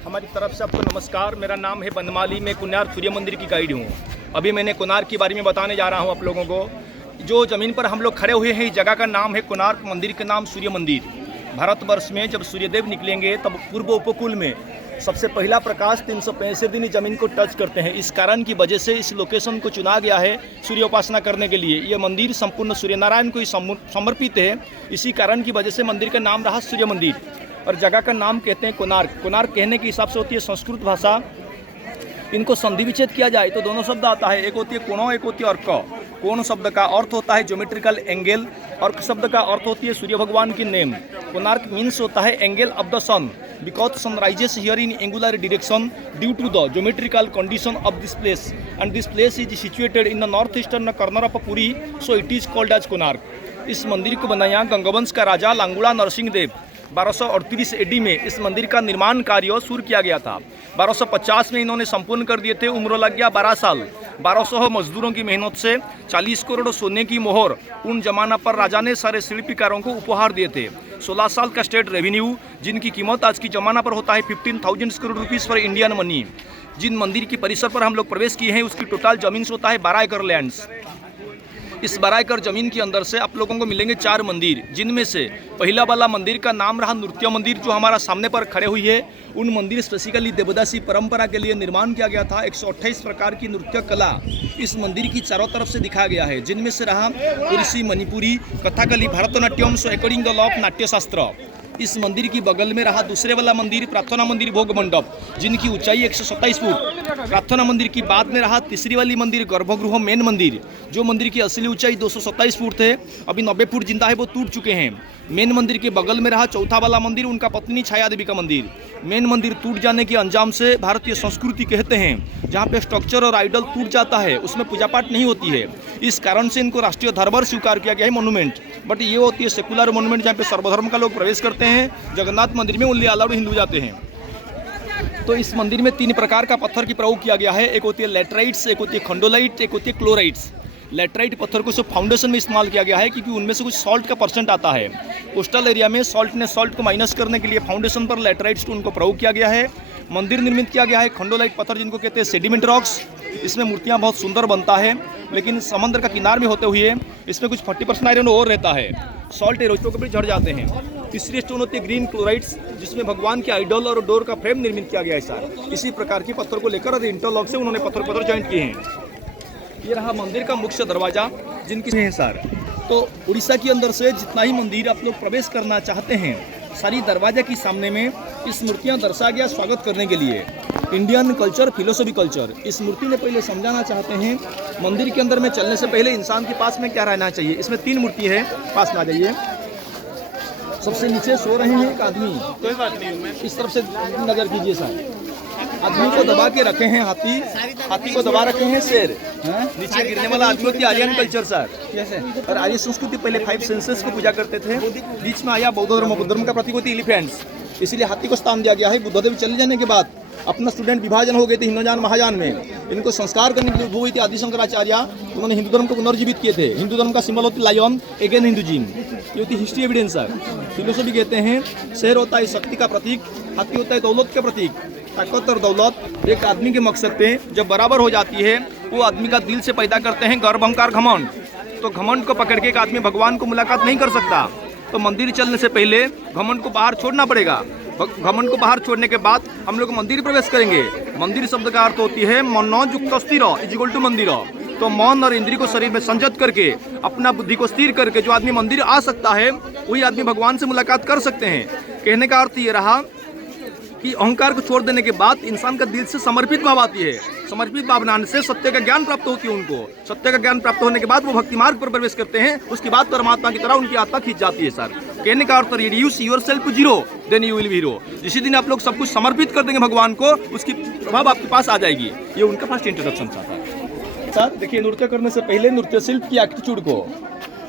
हमारी तरफ से आपको नमस्कार। मेरा नाम है बनमाली। मैं कोणार्क सूर्य मंदिर की गाइड हूँ। अभी मैंने कोणार्क के बारे में बताने जा रहा हूँ आप लोगों को। जो ज़मीन पर हम लोग खड़े हुए हैं, इस जगह का नाम है कोणार्क, मंदिर का नाम सूर्य मंदिर। भारतवर्ष में जब सूर्यदेव निकलेंगे तब पूर्व उपकूल में सबसे पहला प्रकाश 365 दिन ज़मीन को टच करते हैं। इस कारण की वजह से इस लोकेशन को चुना गया है सूर्य उपासना करने के लिए। ये मंदिर संपूर्ण सूर्यनारायण को ही समर्पित है। इसी कारण की वजह से मंदिर का नाम रहा सूर्य मंदिर। और जगह का नाम कहते हैं कोणार्क। कोणार्क कहने के हिसाब से होती है संस्कृत भाषा। इनको संधि विच्छेद किया जाए तो दोनों शब्द आता है, एक होती है कोणो, एक होती है अर्क। कोण शब्द का अर्थ होता है ज्योमेट्रिकल एंगल, अर्क शब्द का अर्थ होती है सूर्य भगवान की नेम। कोणार्क मीन्स होता है angle of the sun, because sun rises here in angular direction due to the geometrical condition of this place, and this place is situated in the north eastern corner of Puri, so it is called as Konark. इस मंदिर को बनाया गंगवंश का राजा लांगुड़ा Narsingh Dev. 1238 AD में इस मंदिर का निर्माण कार्य शुरू किया गया था। 1250 में इन्होंने संपूर्ण कर दिए थे। उम्र लग गया 12 साल। 1200 मजदूरों की मेहनत से 40 करोड़ सोने की मोहर उन जमाना पर राजा ने सारे शिल्पकारों को उपहार दिए थे। 16 साल का स्टेट रेवेन्यू, जिनकी कीमत आज की जमाना पर होता है 15,000 crore rupees for Indian money. जिन मंदिर की परिसर पर हम लोग प्रवेश किए हैं उसकी टोटल जमीन से होता है 12 एकड़ लैंड्स। इस 12 एकड़ जमीन के अंदर से आप लोगों को मिलेंगे 4 मंदिर, जिनमें से पहला वाला मंदिर का नाम रहा नृत्य मंदिर, जो हमारा सामने पर खड़े हुई है। उन मंदिर स्पेसिकली देवदासी परंपरा के लिए निर्माण किया गया था। 128 प्रकार की नृत्य कला इस मंदिर की चारों तरफ से दिखाया गया है, जिनमें से रहा Odissi, Manipuri, Kathakali, Bharatanatyam, so according the law of Natyashastra. इस मंदिर की बगल में रहा दूसरे वाला मंदिर प्रार्थना मंदिर भोग मंडप, जिनकी ऊंचाई 127 फुट। प्रार्थना मंदिर की बाद में रहा तीसरी वाली मंदिर गर्भगृह मेन मंदिर, जो मंदिर की असली ऊंचाई 227 फुट थे, अभी 90 फुट जिंदा है, वो टूट चुके हैं। मेन मंदिर के बगल में रहा चौथा वाला मंदिर, उनका पत्नी छाया देवी का मंदिर। मेन मंदिर टूट जाने के अंजाम से भारतीय संस्कृति कहते हैं जहाँ पे स्ट्रक्चर और आइडल टूट जाता है उसमें पूजा पाठ नहीं होती है। इस कारण से इनको राष्ट्रीय धरोहर स्वीकार किया गया है, मोन्यूमेंट। बट ये होती है सेकुलर मोन्यूमेंट, जहाँ पे सर्वधर्म का लोग प्रवेश करते हैं। जगन्नाथ मंदिर में ओनली अलाउड हिंदू जाते हैं। तो इस मंदिर में 3 प्रकार का पत्थर की प्रयोग किया गया है। एक होती है लेटराइट्स, एक होती है खंडोलाइट, एक होती है क्लोराइट्स। लेटराइट पत्थर को सिर्फ फाउंडेशन में इस्तेमाल किया गया है, क्योंकि उनमें से कुछ सॉल्ट का परसेंट आता है। कोस्टल एरिया में सॉल्ट को माइनस करने के लिए फाउंडेशन पर लेटराइट स्टोन को प्रयोग किया गया है। मंदिर निर्मित किया गया है खंडोलाइट पत्थर, जिनको कहते हैं सेडिमेंट रॉक्स। इसमें मूर्तियाँ बहुत सुंदर बनता है, लेकिन समुद्र का किनार में होते हुए इसमें कुछ 40% आयरन और रहता है। सॉल्ट एरोजन कभी झड़ जाते हैं। तीसरी स्टोन होती है ग्रीन क्लोराइट्स, जिसमें भगवान के आइडल और डोर का फ्रेम निर्मित किया गया है। सर इसी प्रकार के पत्थर को लेकर इंटरलॉक से उन्होंने पत्थर जॉइंट किए हैं। ये रहा मंदिर का मुख्य दरवाजा, जिनकी है सर। तो उड़ीसा के अंदर से जितना ही मंदिर आप लोग प्रवेश करना चाहते हैं, सारी दरवाजा के सामने में इस मूर्तियाँ दर्शाया गया स्वागत करने के लिए। इंडियन कल्चर, फिलोसफी कल्चर, इस मूर्ति में पहले समझाना चाहते हैं। मंदिर के अंदर में चलने से पहले इंसान के पास में क्या रहना चाहिए। इसमें 3 मूर्ति है, पास में आ जाइए। सबसे नीचे सो रहे हैं एक आदमी, कोई बात नहीं, इस तरफ से नजर कीजिए सर। आदमी को दबा के रखे हैं हाथी को दबा रखे हैं शेर। नीचे गिरने वाला आदमी होती है आर्यन कल्चर सर। कैसे? और आर्य संस्कृति पहले 5 सेंसेस को पूजा करते थे। बीच में आया बौद्ध धर्म। बौद्ध धर्म का प्रतीक होती है एलिफेंट्स, इसलिए हाथी को स्थान दिया गया है। बुद्धदेव चले जाने के बाद अपना स्टूडेंट विभाजन हो गए थे हिंदुजान महाजान में। इनको संस्कार करने के लिए उद्भव हुई थी आदि शंकराचार्य। उन्होंने हिंदू धर्म को पुनर्जीवित किए थे। हिंदू धर्म का सिंबल होती लायन, अगेन हिंदुजिम। ये होती हिस्ट्री एविडेंस सर। फिलोसफी कहते हैं शेर होता है शक्ति का प्रतीक, हाथी होता है दौलत का प्रतीक। ताकत और दौलत एक आदमी के मकसद पे जब बराबर हो जाती है, वो आदमी का दिल से पैदा करते हैं गर्व, अहंकार, घमंड। तो घमंड को पकड़ के एक आदमी भगवान को मुलाकात नहीं कर सकता। तो मंदिर चलने से पहले घमंड को बाहर छोड़ना पड़ेगा। घमंड को बाहर छोड़ने के बाद हम लोग मंदिर प्रवेश करेंगे। मंदिर शब्द का अर्थ होती है मनो युक्त स्थिर इज इक्वल टू मंदिर। तो मन और इंद्रिय को शरीर में संयत करके अपना बुद्धि को स्थिर करके जो आदमी मंदिर आ सकता है, वही आदमी भगवान से मुलाकात कर सकते हैं। कहने का अर्थ ये रहा कि अहंकार को छोड़ देने के बाद इंसान का दिल से समर्पित भाव आती है। समर्पित भावना से सत्य का ज्ञान प्राप्त होती है उनको। सत्य का ज्ञान प्राप्त होने के बाद वो भक्ति मार्ग पर प्रवेश करते हैं। उसके बाद परमात्मा की तरह उनकी आत्मा खींच जाती है सर। कहने का अर्थ reduce yourself to zero, then you will be hero. जिस दिन आप लोग सब कुछ समर्पित कर देंगे भगवान को, उसकी प्रभाव आपके पास आ जाएगी। ये उनका फर्स्ट इंट्रोडक्शन था सर। देखिए, नृत्य करने से पहले नृत्य शिल्प की एटीट्यूड को,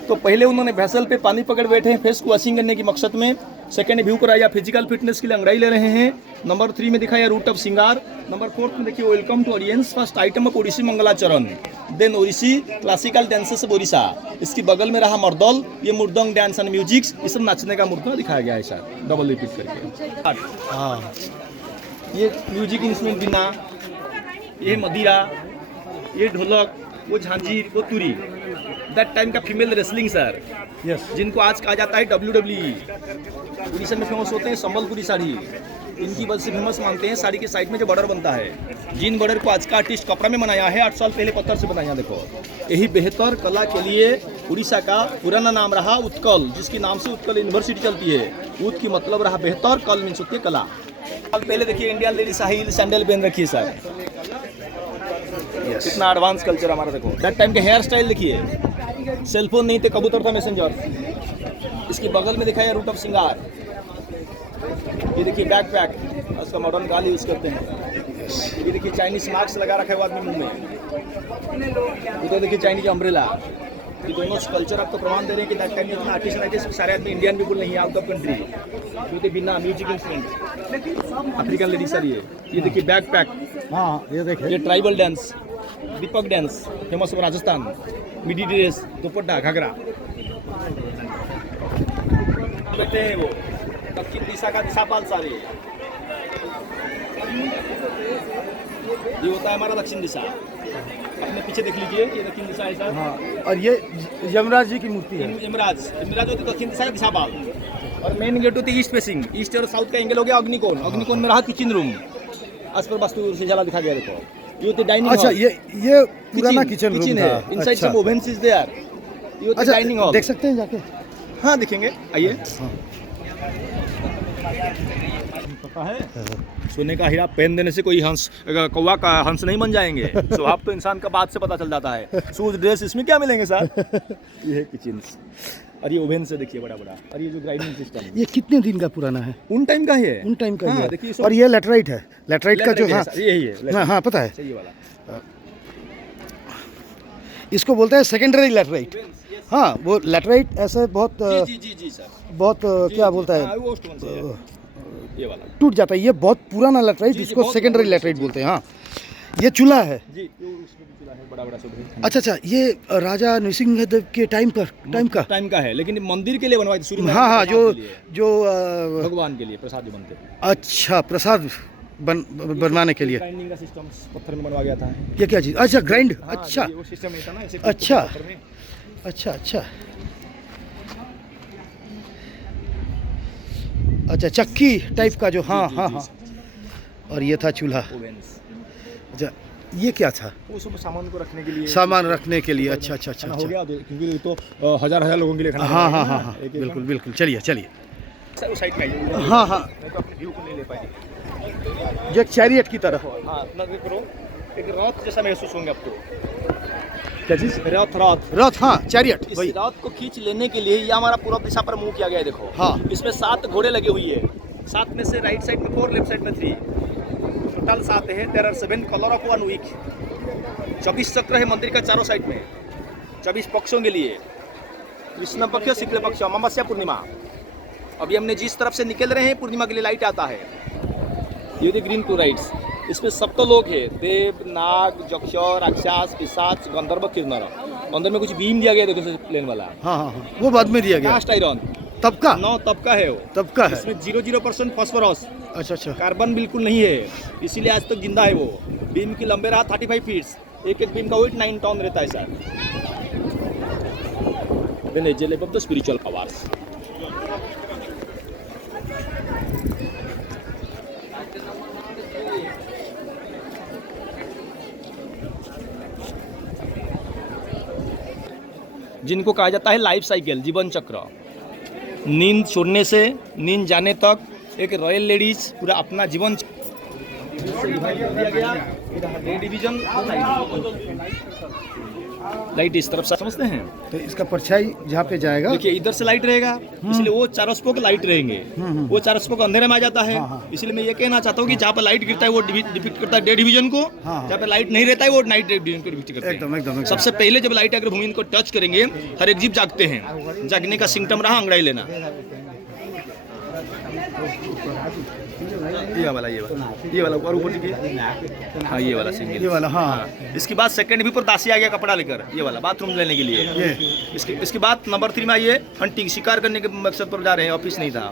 तो पहले उन्होंने भैंसल पे पानी पकड़ बैठे हैं फेस को वॉशिंग करने की मकसद में। सेकेंड व्यू कराया फिजिकल फिटनेस के लिए अंगड़ाई ले रहे हैं। नंबर 3 में दिखाया रूट ऑफ सिंगार। नंबर 4 में देखिए welcome to audience, first item of Odissi Mangalacharan. Then Odissi classical dances of Odisha. इसकी बगल में रहा मर्दौल, ये मुर्दंग डांस एंड म्यूजिक्स, ये सब नाचने का मुर्दा दिखाया गया है सर, डबल रिपीट करके। हाँ, ये म्यूजिक इंस्ट्रूमेंट बिना, ये मदिरा, ये ढोलक, वो झांझीर, वो तुरी, दैट टाइम का फीमेल रेसलिंग सर। यस। जिनको आज कहा जाता है WWE। उड़ीसा में फेमस होते हैं संबलपुरी साड़ी, इनकी वजह से फेमस मानते हैं। साड़ी के साइड में जो बॉर्डर बनता है, जिन बॉर्डर को आज का आर्टिस्ट कपड़ा में बनाया है, 8 साल पहले पत्थर से बनाया। देखो, यही बेहतर कला के लिए उड़ीसा का पुराना नाम रहा उत्कल, जिसके नाम से उत्कल यूनिवर्सिटी चलती है। उत की मतलब रहा बेहतर, कल मीन्स होती है कला। साल पहले देखिए इंडियन लेडी साहिल सैंडल पहन रखी है सर। कितना एडवांस कल्चर हमारा। देखो दैट टाइम के हेयर स्टाइल देखिए, सेलफोन नहीं थे, कबूतर था, मैसेंजर। इसके बगल में दिखाया रूट ऑफ सिंगार। ये देखिए बैकपैक, उसका मॉडर्न गाल यूज करते हैं। ये देखिए चाइनीज मास्क लगा रखा है वो आदमी मुंह में। इधर देखिए चाइनीज अम्ब्रेला। ये दोनों कल्चर आपको प्रमाण दे रहे हैं कि दैट टाइम में इतना आर्टिस्ट सारे आदमी इंडियन पीपल नहीं है, आउट ऑफ कंट्री। ये बिना music instrument, African lady sir. ये देखिए बैकपैक। हाँ, ये देखिए। ये tribal dance, Deepak dance, famous है राजस्थान। Midi dress, dupatta, ghagra. कहते हैं वो दक्षिण दिशा का दिशापाल साड़ी। ये होता है हमारा दक्षिण दिशा। अपने पीछे देख लीजिए, ये दक्षिण दिशा है सर। हाँ, और ये यमराज जी की मूर्ति है। यमराज होती है दक्षिण दिशा का दिशापाल। और मेन गेट होती है ईस्ट फेसिंग। ईस्ट और साउथ का एंगल हो गया अग्निकोण। अग्निकोण में रहा किचन रूम। आज पर वास्तु से जला दिखा गया। देखो ये होती डाइनिंग। अच्छा, ये पुराना किचन रूम था। Inside some ovens is there. ये होती डाइनिंग हॉल। देख सकते हैं जाके? हाँ देखेंगे, आइए। पता है, सोने का हीरा पहन देने से कोई हंस, कौवा का हंस नहीं बन जाएंगे। स्वभाव तो इंसान का बात से पता चल जाता है। शूज, ड्रेस, इसमें क्या मिलेंगे सर? ये है किचन। और ये ओवन से देखिए बड़ा बड़ा। और ये जो ग्राइंडिंग सिस्टम, ये कितने दिन का पुराना है? उन टाइम का ही है। उन टाइम का ही हाँ, है। देखिए और ये लैटराइट है। लैटराइट का जो, हाँ यही है। हाँ हाँ, पता है। ये वाला इसको बोलते हैं सेकेंडरी लैटराइट। हाँ, वो लैटराइट ऐसे बहुत जी सर, बहुत क्या बोलता है, वो स्टोन से है। ये वाला टूट जाता है। ये बहुत पुराना लैटराइट, जिसको सेकेंडरी लैटराइट बोलते हैं। हाँ, ये चूल्हा है जी, उसमें भी चूल्हा है बड़ा बड़ा सब। अच्छा, ये राजा नृसिंहदेव के टाइम का है, लेकिन मंदिर के लिए बनवाए थे शुरू में। हाँ, जो भगवान के लिए प्रसाद जो बनते थे। अच्छा, प्रसाद बनवाने के लिए ग्राइंडिंग का सिस्टम पत्थर में बनवा गया था। ये क्या चीज़? अच्छा, ग्राइंड। अच्छा, वो सिस्टम नहीं था ना ऐसे। अच्छा अच्छा, अच्छा चक्की टाइप का जो। हाँ हाँ हाँ। और ये था चूल्हा। अच्छा, ये क्या था? वो सब सामान को रखने के लिए, सामान रखने के लिए। अच्छा अच्छा अच्छा हो गया, क्योंकि तो हजार लोगों के लिए खाना। हाँ हाँ हाँ हाँ, बिल्कुल बिल्कुल। चलिए सर, साइड का ही। हाँ हाँ, मैं तो अपने व्यू को नहीं ले पाएंगे। जो एक चैरियट की तरह। हाँ, करो, एक रथ जैसा महसूस होंगे आपको। क्या चीज? रथ। हाँ, चैरियट। इस रथ को खींच लेने के लिए ये हमारा पूर्व दिशा पर मुंह किया गया है। देखो, हाँ, इसमें 7 घोड़े लगे हुए हैं। 7 में से राइट साइड में 4, लेफ्ट साइड में 3, टोटल 7 है। There are 7 colour of 1 week. 24 चक्र है मंदिर का चारों साइड में, 24 पक्षों के लिए। कृष्ण पक्ष, शुक्ल पक्ष, अमावस्या, पूर्णिमा। अभी हमने जिस तरफ से निकल रहे हैं, पूर्णिमा के लिए लाइट आता है। ये ग्रीन क्लोराइड्स। इसमें सप्त लोग है, देव, नाग, यक्ष, राक्षस, पिशाच, गंधर्व, किन्नर। अंदर में कुछ बीम दिया गया, देखो प्लेन वाला। हाँ हाँ, वो बाद में दिया गया। कास्ट आयरन तब का 9 तब का है वो। तब का है। इसमें 0% फास्फोरस। अच्छा, कार्बन बिल्कुल नहीं है, इसीलिए आज तक जिंदा है वो। बीम की लंबे रहा 35 फीट। एक बीम का वेट 9 टन रहता है sir. Venezuela of the spiritual powers. जिनको कहा जाता है लाइफ साइकिल, जीवन चक्र। नींद छोड़ने से नींद जाने तक एक रॉयल लेडीज पूरा अपना जीवन दिया गया। डिवीजन लाइट इस तरफ से, समझते हैं? तो इसका परछाई जहाँ पे जाएगा, देखिए इधर से लाइट रहेगा, इसलिए वो चारों स्पोक लाइट रहेंगे। वो चारों स्पोक अंधेरे में आ जाता है। इसलिए मैं ये कहना चाहता हूँ कि जहाँ पे लाइट गिरता है वो डिपिक्ट करता है डे डिवीजन को। जहाँ पे लाइट नहीं रहता है वो नाइट डिवीजन को डिपिक्ट करता है। एकदम। सबसे पहले जब लाइट अगर भूमि को टच करेंगे, हर एक जीव जागते हैं। जागने का सिम्टम रहा अंगड़ाई लेना। ये वाला और ऊपर देखिए। हाँ, ये वाला सिंगल, ये वाला। हाँ, इसके बाद सेकंड भी पर दासी आ गया कपड़ा लेकर, ये वाला बाथरूम लेने के लिए। इसके बाद नंबर 3 में आइए, हंटिंग, शिकार करने के मकसद पर जा रहे हैं, ऑफिस नहीं था।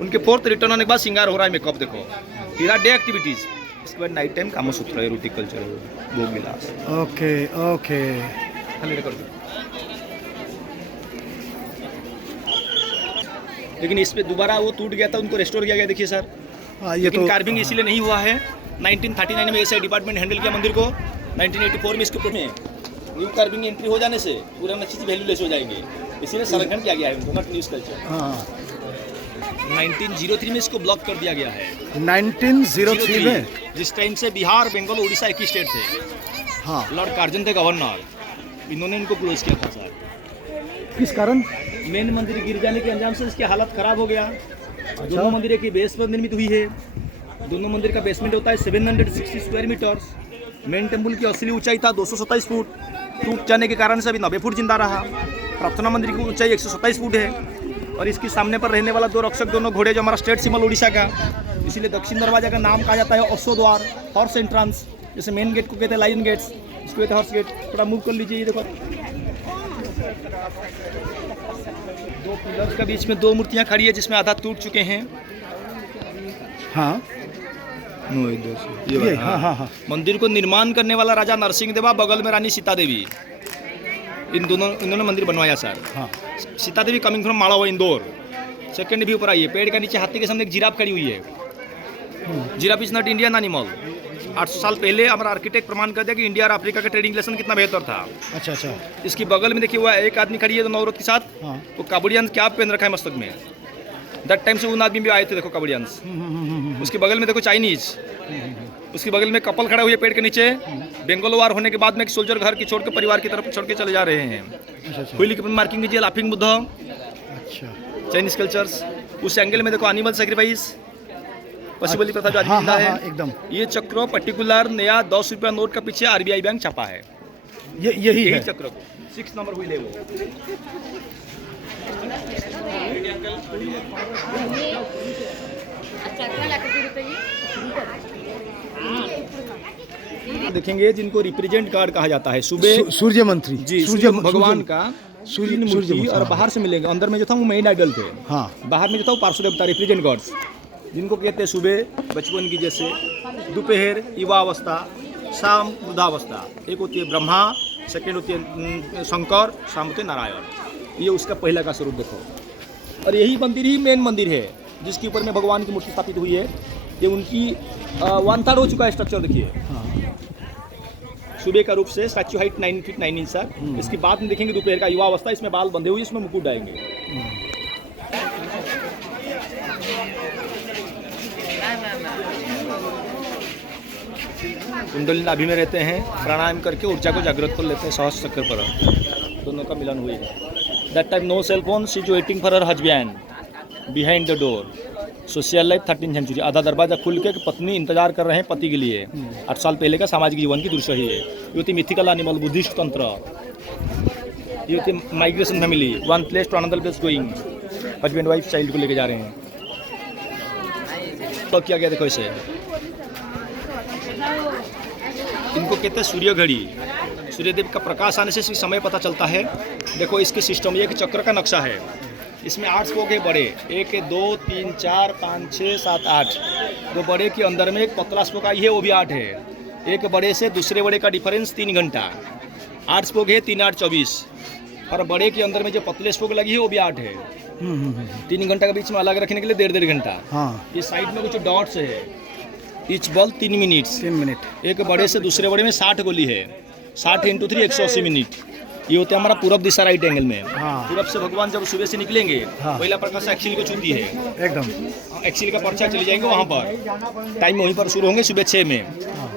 उनके 4th रिटर्न आने के बाद सिंगार हो रहा है, मेकअप देखो। Here are day activities. इसके बाद नाइट टाइम कामसूत्र है, एरोटिक कल्चर है, भोग विलास। Okay okay. खाली कर दो। लेकिन इस पे दोबारा वो टूट गया था, उनको रेस्टोर किया गया, देखिए सर। हाँ, ये लेकिन तो कार्विंग इसीलिए नहीं हुआ है। 1939 में ऐसे डिपार्टमेंट हैंडल किया मंदिर को। 1984 में इसके ऊपर में न्यू कार्विंग एंट्री हो जाने से पुराना चीज़ वैल्यूलेस हो जाएंगे, इसीलिए संरक्षण किया गया है उनको, नॉट न्यूज कल्चर। हाँ 1903 में इसको ब्लॉक कर दिया गया है। 1903 में जिस टाइम से बिहार, बंगाल, उड़ीसा एक ही स्टेट थे। हाँ, लॉर्ड कार्जन थे गवर्नर, इन्होंने इनको क्लोज किया था सर। किस कारण? मेन मंदिर गिर जाने के अंजाम से इसकी हालत खराब हो गया। दोनों मंदिर की बेस पर निर्मित हुई है। दोनों मंदिर का बेसमेंट होता है 760 स्क्वायर मीटर्स। मेन टेम्पल की असली ऊंचाई था 227 फुट। टूट जाने के कारण से अभी 90 फुट जिंदा रहा। प्रार्थना मंदिर की ऊंचाई 127 फुट है। और इसके सामने पर रहने वाला 2 रक्षक, दोनों घोड़े, जो हमारा स्टेट सिंबल उड़ीसा का, इसीलिए दक्षिण दरवाजा का नाम कहा जाता है अश्व द्वार, हॉर्स एंट्रांस। जैसे मेन गेट को कहते हैं लायन गेट्स, इसको कहते हैं हॉर्स गेट। थोड़ा मूव कर लीजिए, ये देखो 2 पिलर्स का बीच में 2 मूर्तियां खड़ी है, जिसमें आधा टूट चुके हैं। हाँ ये हाँ हाँ हाँ। मंदिर को निर्माण करने वाला राजा नरसिंह देवा, बगल में रानी सीता देवी, इन्होंने मंदिर बनवाया सर। हाँ। Sita Devi coming from Madawa, Indore. Second view पर आइए, पेड़ के नीचे हाथी के सामने एक जिराफ खड़ी हुई है। Giraffe is not Indian animal. 800 साल पहले हमारा आर्किटेक्ट प्रमाण कर दिया कि इंडिया और अफ्रीका का ट्रेडिंग रिलेशन कितना बेहतर था। अच्छा अच्छा। इसकी बगल में देखिए हुआ एक आदमी खड़ी है दोनों औरत के साथ। हाँ। वो काबुड़ियंस कैप पहन रखा है मस्तक में। दैट टाइम से उन आदमी भी आए थे, देखो काबुड़ियंस। उसके बगल में देखो चाइनीज। उसके बगल में कपल खड़ा हुआ है पेड़ के नीचे। बेंगोल वार होने के बाद में एक सोल्जर घर की छोड़ के परिवार की तरफ छोड़ के चले जा रहे हैं। अच्छा। हुई लिखी मार्किंग कीजिए, लाफिंग बुद्ध, अच्छा। Chinese cultures. उस एंगल में देखो एनिमल सेक्रीफाइस, पशु बलि प्रथा जो आज हाँ, जिंदा हाँ, है। हाँ, एकदम। ये चक्र पर्टिकुलर नया 10 रुपया नोट का पीछे आरबीआई बैंक छापा है। यही है चक्र 6 नंबर हुई ले वो। देखेंगे जिनको रिप्रेजेंट कार्ड कहा जाता है। सुबह सूर्य मंत्री जी, सूर्य भगवान का सूर्य मूर्ति, और बाहर से मिलेंगे। अंदर में जो था वो मेन आइडल थे। हाँ। बाहर में जो था वो पार्श्व देवता, रिप्रेजेंट गॉड्स, जिनको कहते हैं सुबह बचपन की जैसे, दोपहर युवावस्था, शाम वृद्धावस्था। एक होती है ब्रह्मा, सेकेंड होती है शंकर, शाम होती है नारायण। ये उसका पहला का स्वरूप देखो। और यही मंदिर ही मेन मंदिर है जिसके ऊपर में भगवान की मूर्ति स्थापित हुई है। ये उनकी 1/3 हो चुका है स्ट्रक्चर, देखिए। सुबह का रूप से statue height 9 feet 9 inch sir. इसके बाद में देखेंगे दोपहर का युवावस्था, इसमें बाल बंधे हुए, इसमें मुकुट आएंगे। कुंडली नाभि में रहते हैं, प्राणायाम करके ऊर्जा को जागृत कर लेते हैं। सहस्त्र चक्र पर दोनों का मिलन हुई है। That time no cell phone, she जो waiting for her husband behind the door. Social life 13th century, आधा दरवाजा खुल के पत्नी इंतजार कर रहे हैं पति के लिए। 8 साल पहले का सामाजिक जीवन की दृश्य ही है। ये होती मिथिकल एनिमल, बुद्धिस्ट तंत्र। ये होती migration family, one place to another place going. Husband wife child को लेके जा रहे हैं। तो किया गया देखो इसे। इनको कहते हैं सूर्य घड़ी। सूर्यदेव का प्रकाश आने से इसकी समय पता चलता है। देखो इसके सिस्टम, ये एक चक्र का नक्शा है। इसमें 8 स्पोक है बड़े, 1 2 3 4 5 6 7 8। 2 बड़े के अंदर में एक पतला स्पोक आई है, वो भी 8 है। एक बड़े से दूसरे बड़े का डिफरेंस 3 घंटा। 8 स्पोक है, 3 8 24। और बड़े के अंदर में जो पतले स्पोक लगी है वो भी 8 है। 3 घंटा के बीच में अलग रखने के लिए 1.5 घंटा। हाँ। ये साइड में कुछ डॉट्स है। Each ball 3 minutes. 3 मिनट। एक बड़े से दूसरे बड़े में 60 गोली है। 60 × 3 180 मिनट। ये होता है हमारा पूरब दिशा, राइट एंगल में। हाँ। पूरब से भगवान जब सुबह से निकलेंगे, हाँ। पहला प्रकाश एक्सिल को छूती है। एकदम। एक्सिल का पर्चा चले जाएंगे वहाँ पर। टाइम वहीं पर शुरू होंगे सुबह 6 में।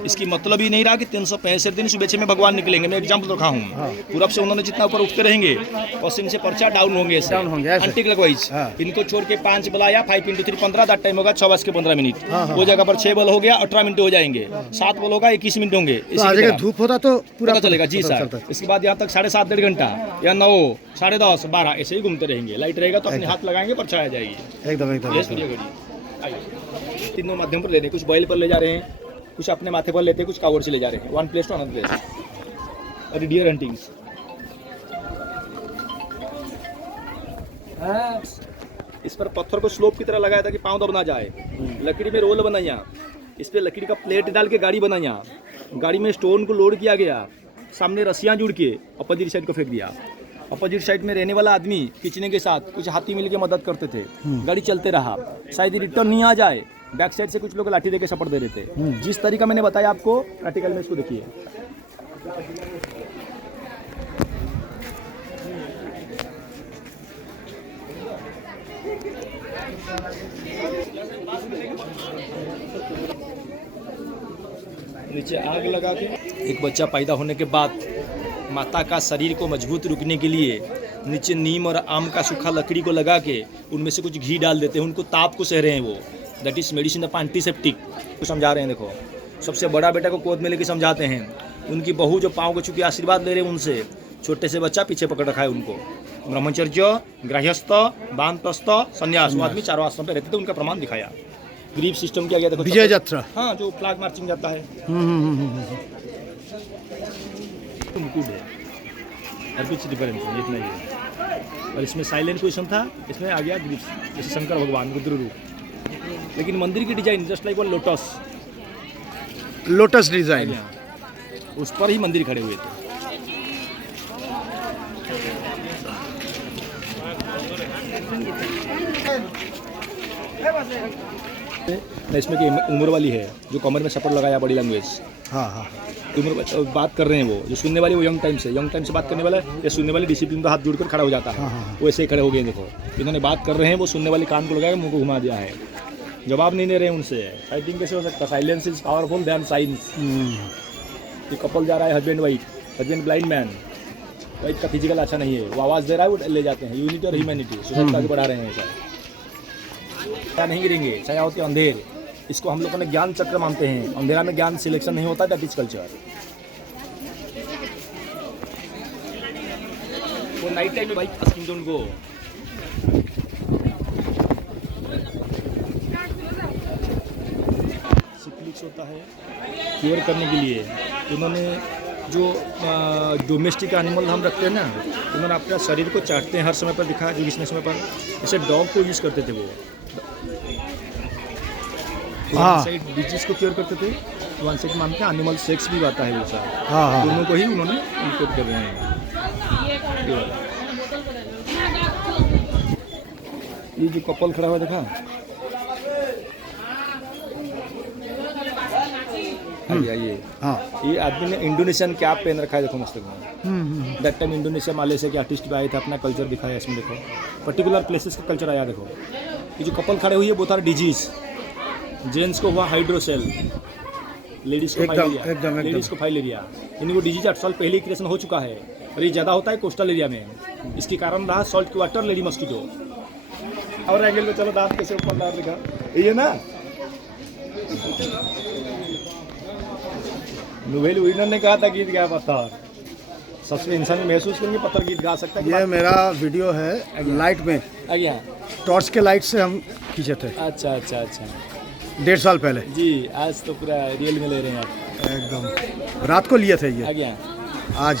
इसकी मतलब ही नहीं रहा कि 365 दिन सुबह 6 में भगवान निकलेंगे। मैं एग्जाम्पल रखा हूँ। हाँ। पूरब से उन्होंने जितना ऊपर उठते रहेंगे, पश्चिम से पर्चा डाउन होंगे, डाउन होंगे ऐसे। Anti clockwise. हाँ। इनको छोड़ के 5 बुलाया, 5 × 3 15। दैट टाइम होगा 6:15। हाँ, हाँ। वो जगह पर 6 बल हो गया, 18 मिनट हो जाएंगे। 7 बल होगा, 21 मिनट होंगे। तो आज अगर धूप होता तो पूरा पता चलेगा जी पता सर। चलता। इसके बाद यहाँ तक 7.5 1.5 घंटा, या 9 10:30 12 ऐसे ही घूमते रहेंगे। लाइट रहेगा तो अपने हाथ लगाएंगे, पर्चा आ जाएगी। एकदम एकदम ये सूर्य घड़ी। आइए, तीनों माध्यम पर ले रहे हैं। कुछ बैल पर ले जा रहे हैं, कुछ अपने माथे पर लेते हैं, कुछ कावड़ से ले जा रहे हैं। One place to another place. और डियर हंटिंग्स। इस पर पत्थर को स्लोप की तरह लगाया था कि पाँव दब ना जाए। लकड़ी में रोल बनाया, इस पे लकड़ी का प्लेट डाल के गाड़ी बनाया, गाड़ी में स्टोन को लोड किया गया, सामने रस्सियाँ जुड़ के अपोजिट साइड को फेंक दिया। अपोजिट साइड में रहने वाला आदमी खींचने के साथ कुछ हाथी मिल के मदद करते थे, गाड़ी चलते रहा, शायद रिटर्न नहीं आ जाए, बैक साइड से कुछ लोग लाठी देके सपोर्ट दे रहे थे। जिस तरीका मैंने बताया आपको प्रैक्टिकल में इसको देखिए। नीचे आग लगा के एक बच्चा पैदा होने के बाद माता का शरीर को मजबूत रखने के लिए नीचे नीम और आम का सूखा लकड़ी को लगा के उनमें से कुछ घी डाल देते हैं, उनको ताप को सह रहे हैं वो, that is medicine of antiseptic को समझा रहे हैं। देखो सबसे बड़ा बेटा को गोद में लेके समझाते हैं, उनकी बहू जो पाँव को चुकी आशीर्वाद ले रहे हैं उनसे, छोटे से बच्चा पीछे पकड़ रखा है उनको। ब्रह्मचर्य, गृहस्थ, वानप्रस्थ, संन्यास, वो आदमी चारों आश्रम पे रहते थे, उनका प्रमाण दिखाया। ग्रीप सिस्टम किया गया। देखो विजय यात्रा, हाँ जो फ्लैग मार्चिंग जाता है, तो मुकुट है और कुछ डिफरेंस है, इतना ही है। और इसमें साइलेंट क्वेश्चन था, इसमें आ गया ग्रीप, जैसे शंकर भगवान रुद्र रूप। लेकिन मंदिर की design just like one lotus, lotus design, उस पर ही मंदिर खड़े हुए थे। इसमें की उम्र वाली है जो कमर में छप्पर लगाया, बॉडी लैंग्वेज। हाँ हाँ, उम्र बात कर रहे हैं, वो जो सुनने वाली वो यंग टाइम से बात करने वाला है, या सुनने वाली डिसिप्लिन का हाथ जोड़कर खड़ा हो जाता है। वो ऐसे ही खड़े हो गए। देखो इन्होंने बात कर रहे हैं, वो सुनने वाले कान को लगाया, मुंह को घुमा दिया है, जवाब नहीं दे रहे हैं उनसे। फाइटिंग कैसे हो सकता है? Silence is powerful then science. ये कपल जा रहा है, husband wife blind man, wife का फिजिकल अच्छा नहीं है, वो आवाज़ दे रहा है, वो ले जाते हैं। यूनिटी और ह्यूमैनिटी सोसाइटी आगे बढ़ा रहे हैं। ऐसा नहीं गिरेंगे, छाया होती है अंधेर, इसको हम लोगों ने ज्ञान चक्र मानते हैं। अंधेरा में ज्ञान सिलेक्शन नहीं होता, दैट इज कल्चर। वो नाइट टाइम में भाई आस्किंग डोंट गो। सिफिलिस होता है, क्योर करने के लिए उन्होंने जो डोमेस्टिक एनिमल हम रखते हैं ना, उन्होंने अपने शरीर को चाटते हैं हर समय पर, दिखा जो किसने समय पर, जैसे डॉग को यूज़ करते थे वो। वन साइड डिजीज को क्योर करते थे, वन साइड मान के एनिमल सेक्स भी आता है वो सारा, दोनों को ही उन्होंने क्योर कर रहे हैं। ये जो कपल खड़ा हुआ देखा, ये आदमी ने इंडोनेशियन कैप पहन रखा है, देखो मस्तक में। दैट टाइम इंडोनेशिया मालयशिया के आर्टिस्ट भी आए थे, अपना कल्चर दिखाया इसमें। देखो पर्टिकुलर प्लेसेस का कल्चर आया। देखो ये जो कपल खड़े हुए है, बोथ आर डिजीज। जेंट्स को हुआ हाइड्रोसेल, लेडीज को फाइलेरिया। इनको डिजीज 8 साल पहले क्रिएशन हो चुका है, और ये ज़्यादा होता है कोस्टल एरिया में। इसके कारण रहा सॉल्ट वाटर लेडी मस्कीटो। और एंगल में चलो, दांत कैसे ऊपर डाल देगा, ये ना नोवेल विनर ने कहा था गीत गा पत्थर, सबसे इंसान महसूस करेंगे पत्थर गीत गा सकता है। ये मेरा वीडियो है, लाइट में, टॉर्च के लाइट से हम खींचे थे। अच्छा अच्छा अच्छा, 1.5 साल पहले जी। आज तो पूरा रियल में ले रहे हैं आप एकदम। रात को लिए थे ये, आज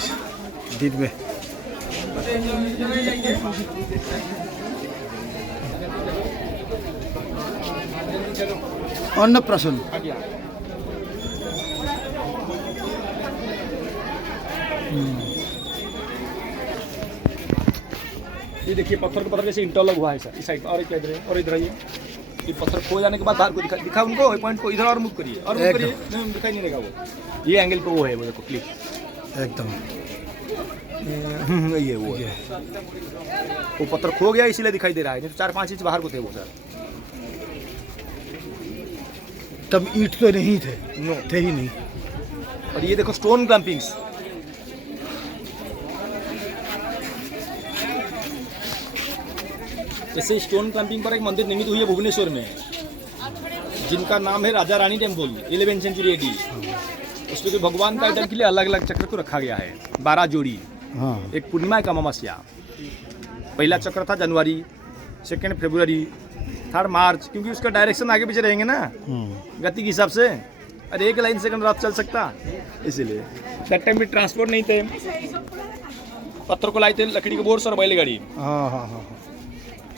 दिन में। अन्नप्राशन, ये देखिए पत्थर को पत्थर कैसे इंटरलॉक हुआ है सर, इस साइड और इधर है, और इधर आइए। ये पत्थर खो जाने के बाद बाहर को दिखा उनको, पॉइंट को इधर और मूव करिए, और मूव करिए, नहीं दिखाई नहीं देगा वो। ये एंगल पे वो है, वो देखो क्लिक एकदम ये वो है। वो पत्थर खो गया इसीलिए दिखाई दे रहा है, नहीं तो 4-5 इंच बाहर को थे वो सर। तब ईंट तो नहीं थे, थे ही नहीं। और ये देखो स्टोन क्लैंपिंग्स, जैसे स्टोन क्लैंपिंग पर एक मंदिर निर्मित हुई है भुवनेश्वर में, जिनका नाम है राजा रानी टेम्पल, 11वीं सेंचुरी AD। उसमें तो भगवान का आइटम के लिए अलग अलग चक्र को रखा गया है, 12 जोड़ी। एक पूर्णिमा, एक अमावस्या। पहला चक्र था जनवरी, 2 फरवरी, 3 मार्च, क्योंकि उसका डायरेक्शन आगे पीछे रहेंगे ना गति के हिसाब से, और एक लाइन सेकंड रात चल सकता, इसीलिए। दैट टाइम भी ट्रांसपोर्ट नहीं थे, पत्थर को लाए थे लकड़ी के बोर्ड और बैलगाड़ी।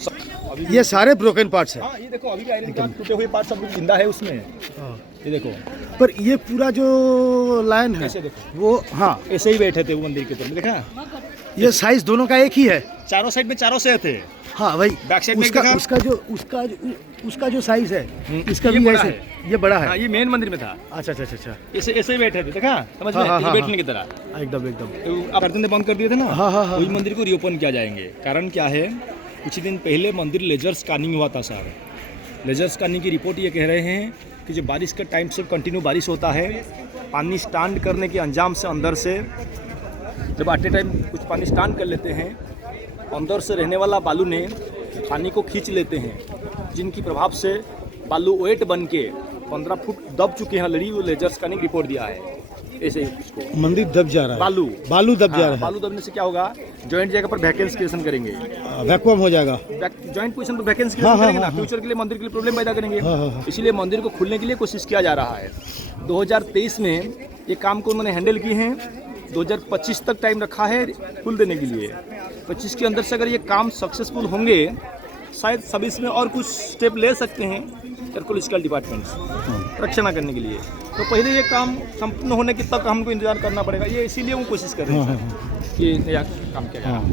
अभी ये सारे ब्रोकन पार्ट्स हैं। हाँ ये देखो अभी भी आयरन का टूटे हुए पार्ट सब जिंदा है उसमें। हाँ। ये देखो पर ये पूरा जो लाइन है ऐसे देखो, वो, हाँ ऐसे ही बैठे थे वो मंदिर के तरफ, देखा ये साइज दोनों का एक ही है। चारों साइड में चारों से थे। हाँ भाई, बैक साइड में उसका देखा? उसका जो साइज है इसका ये भी बड़ा ऐसे, है। ये बड़ा है। हाँ ये मेन मंदिर में था। अच्छा अच्छा अच्छा अच्छा, ऐसे ऐसे ही बैठे थे, देखा समझ में, हाँ, हाँ, ऐसे हाँ, बैठने की तरह। एकदम एकदम। तो आप कर्तन बंद कर दिए थे ना, हाँ, हाँ, हाँ, वही मंदिर को रिओपन किया जाएंगे। कारण क्या है, कुछ दिन पहले मंदिर लेजर स्कैनिंग हुआ था सर। लेजर स्कैनिंग की रिपोर्ट ये कह रहे हैं कि जब बारिश का टाइम से कंटिन्यू बारिश होता है, पानी स्टैंड करने के अंजाम से अंदर से जब एट ए टाइम कुछ पानी स्टैंड कर लेते हैं, अंदर से रहने वाला बालू ने पानी को खींच लेते हैं, जिनकी प्रभाव से बालू वेट बन के 15 फुट दब चुके हैं ऑलरेडी। वो लेजर स्कैनिंग रिपोर्ट दिया है। ऐसे उसको मंदिर दब जा रहा है, बालू दब जा रहा है। बालू दबने से क्या होगा, जॉइंट जगह पर वैकेंसी क्रिएशन करेंगे, वैक्यूम हो जाएगा। जॉइंट पोजीशन पर वैकेंसी हाँ, क्रिएशन करेंगे ना, हाँ, फ्यूचर के लिए मंदिर के लिए प्रॉब्लम पैदा करेंगे। हाँ। इसीलिए मंदिर को खुलने के लिए कोशिश किया जा रहा है। 2023 में ये काम को उन्होंने हैंडल किए हैं। 2025 तक टाइम रखा है खुल देने के लिए। 25 के अंदर से अगर ये काम सक्सेसफुल होंगे, शायद सब इसमें और कुछ स्टेप ले सकते हैं आर्कियोलॉजिकल डिपार्टमेंट्स रक्षणा करने के लिए। तो पहले ये काम संपूर्ण होने के तक हमको इंतजार करना पड़ेगा। ये इसीलिए वो कोशिश कर रहे हैं ये नया काम किया जा रहा है।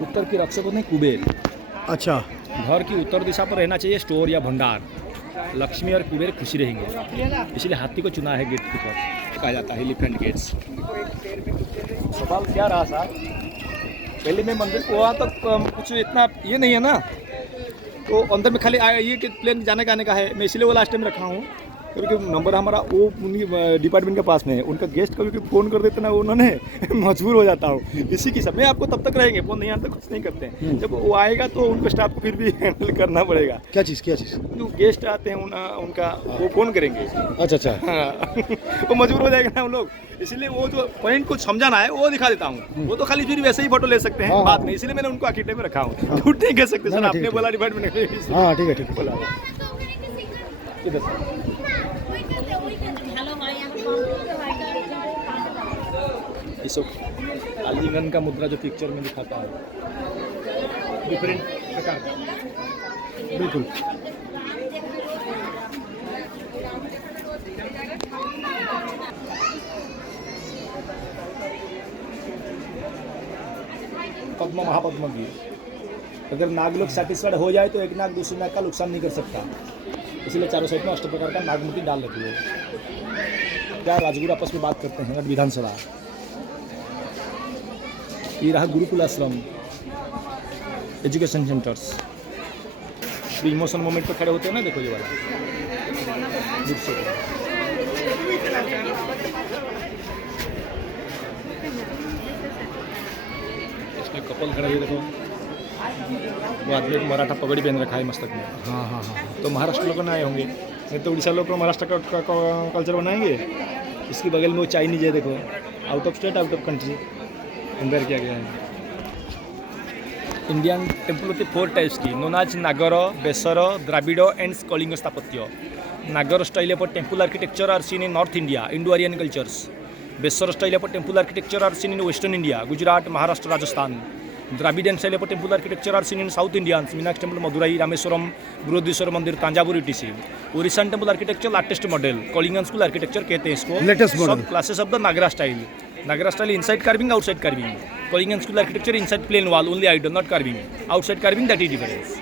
उत्तर के रक्षक होते हैं कुबेर। अच्छा, घर की उत्तर दिशा पर रहना चाहिए स्टोर या भंडार। लक्ष्मी और कुबेर खुशी रहेंगे, इसलिए हाथी को चुना है गेट कीपर, कहा जाता है एलिफेंट गेट्स। सवाल क्या रहा साहब, पहले में मंदिर को वहाँ तक कुछ इतना ये नहीं है ना, तो अंदर में खाली ये कि प्लेन जाने का आने का है। मैं इसलिए वो लास्ट टाइम रखा हूँ क्योंकि नंबर हमारा वो डिपार्टमेंट के पास में है। उनका गेस्ट कभी फ़ोन कर देते ना, उन्होंने मजबूर हो जाता हूँ इसी की सब में। आपको तब तक रहेंगे, फ़ोन नहीं आता कुछ नहीं करते हैं। जब वो आएगा तो उनका स्टाफ को फिर भी हैंडल करना पड़ेगा। क्या चीज़ जो गेस्ट आते हैं उनका वो फ़ोन करेंगे। अच्छा अच्छा, हाँ वो मजबूर हो जाएगा ना हम लोग, इसलिए वो जो पॉइंट कुछ समझाना है वो दिखा देता हूँ। वो तो खाली फिर वैसे ही फोटो ले सकते हैं बाद में, इसलिए मैंने उनको आखिर में रखा हूँ। झूठ नहीं कह सकते सर, आपने बोला डिपार्टमेंट। हाँ ठीक है ठीक है, बोला इस आलिंगन का मुद्रा जो पिक्चर में दिखाता है, डिफरेंट प्रकार का, बिल्कुल। पद्म महापद्म की अगर नाग लोग सेटिस्फाइड हो जाए तो एक नाग दूसरे नाग का नुकसान नहीं कर सकता, इसलिए चारों साइड में 8 प्रकार का नागमूर्ति डाल रखी है। क्या राजगुरु आपस में बात करते हैं विधानसभा। ये रहा गुरुकुल आश्रम, एजुकेशन सेंटर्स। इमोशन मोमेंट पे खड़े होते हैं ना, देखो ये वाला इसमें कपल खड़े हुए, देखो वो आदमी मराठा पगड़ी पहन रखा है मस्तक में। हाँ हाँ हाँ, तो महाराष्ट्र लोग बनाए होंगे, नहीं तो उड़ीसा लोग महाराष्ट्र का कल्चर बनाएंगे। इसकी बगल में वो चाइनीज है, देखो out of state out of country compare किया गया है। इंडियन टेम्पल होती 4 टाइप्स की, नोन आज नागर, बेसर, द्राविड एंड कलिंग स्थापत्य। नागर स्टाइल पर temple architecture are seen in North India, Indo Aryan cultures. Besara style पर temple architecture are seen in western India, Gujarat, Maharashtra, Rajasthan. Dravidian style पर temple architecture are seen in South Indians, Meenakshi temple Madurai, Rameswaram, Brihadeeswara मंदिर, Thanjavur, etc. Orissan temple architecture latest model, Kalingan school architecture कहते हैं इसको, latest model. सब classes of the Nagara style. Nagara style inside carving, outside carving. Kolingan school architecture inside plain wall, only idol, not carving. Outside carving, that is difference.